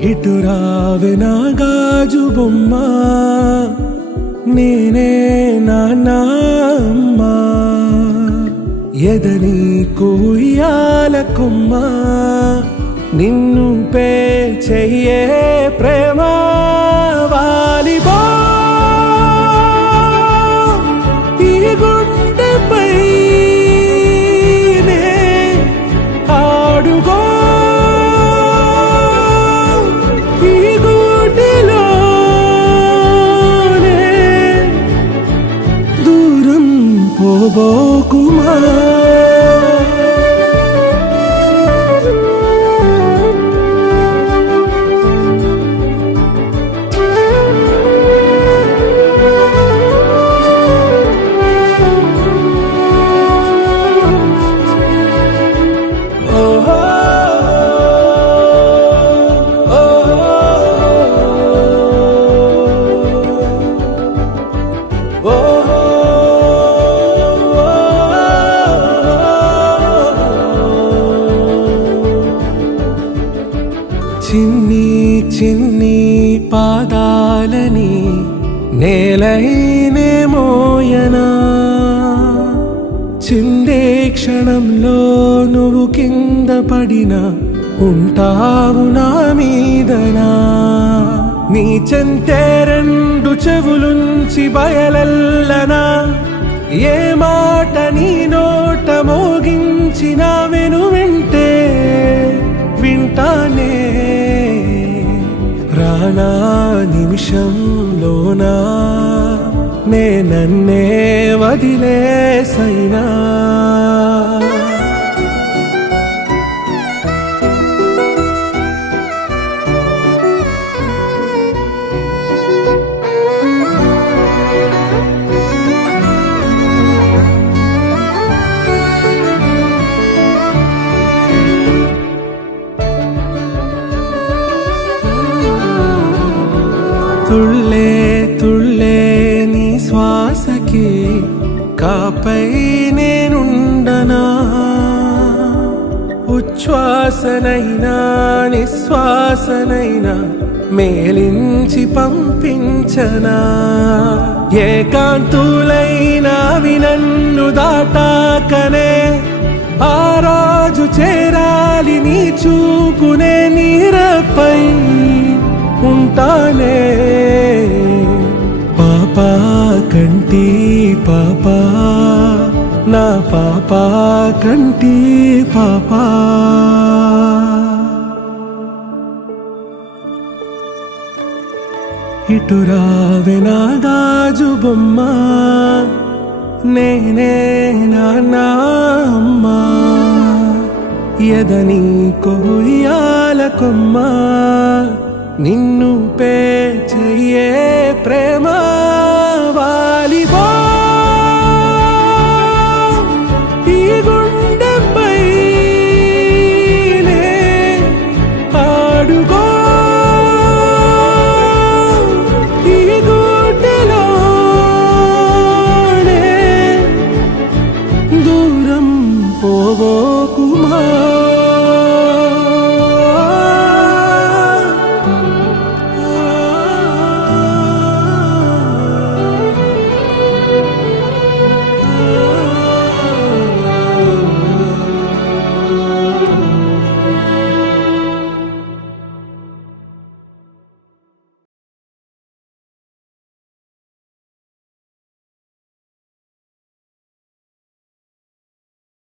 ఇటు రావే నా గాజు బొమ్మ, నేనే నాన్న అమ్మా. ఎదని కుయ్యాల కొమ్మ, నిన్ను పే చెయ్యే ప్రేమ వాలిబో. ఈ గుండెపై నే ఆడుగో, ఈ గూటిలోనే దూరం పోబోకుమా. చిన్ని చిన్ని పాదాలని నేలైనే మోయనా, చిందే క్షణంలో నువ్వు కింద పడినా ఉంటావు నా మీదనా. నీ చెంతే రెండు చెవులుంచి బయలెల్లనా, ఏ మాట నీ నోట మోగించిన వెను వింటే వింటానే. రానా నిమిషంలోనా నే నన్నే వదిలేసైనా. తుళ్ళే తుళ్ళే నీ శ్వాసకి కాపై నేనుండనా, ఉచ్ఛ్వాసనైనా నిశ్వాసనైనా మేలించి పంపించనా. ఏకాంతులైనా నన్ను దాటాకనే ఆ రోజు చేరాలి నీ చూపునే నీరపై ఉంటానే. పాపా కంటి పాపా, నా పాపా కంటి పాపా. ఇటు రావే నా గాజు బొమ్మ, నేనే నాన్న అమ్మా. ఎదని కొయ్యాల కొమ్మ, నిన్ను పే చెయ్యే ప్రేమ వాలిబో. ఈ గుండెపై నే ఆడుగో, ఈ గూటిలోనే దూరం పోబోకుమా.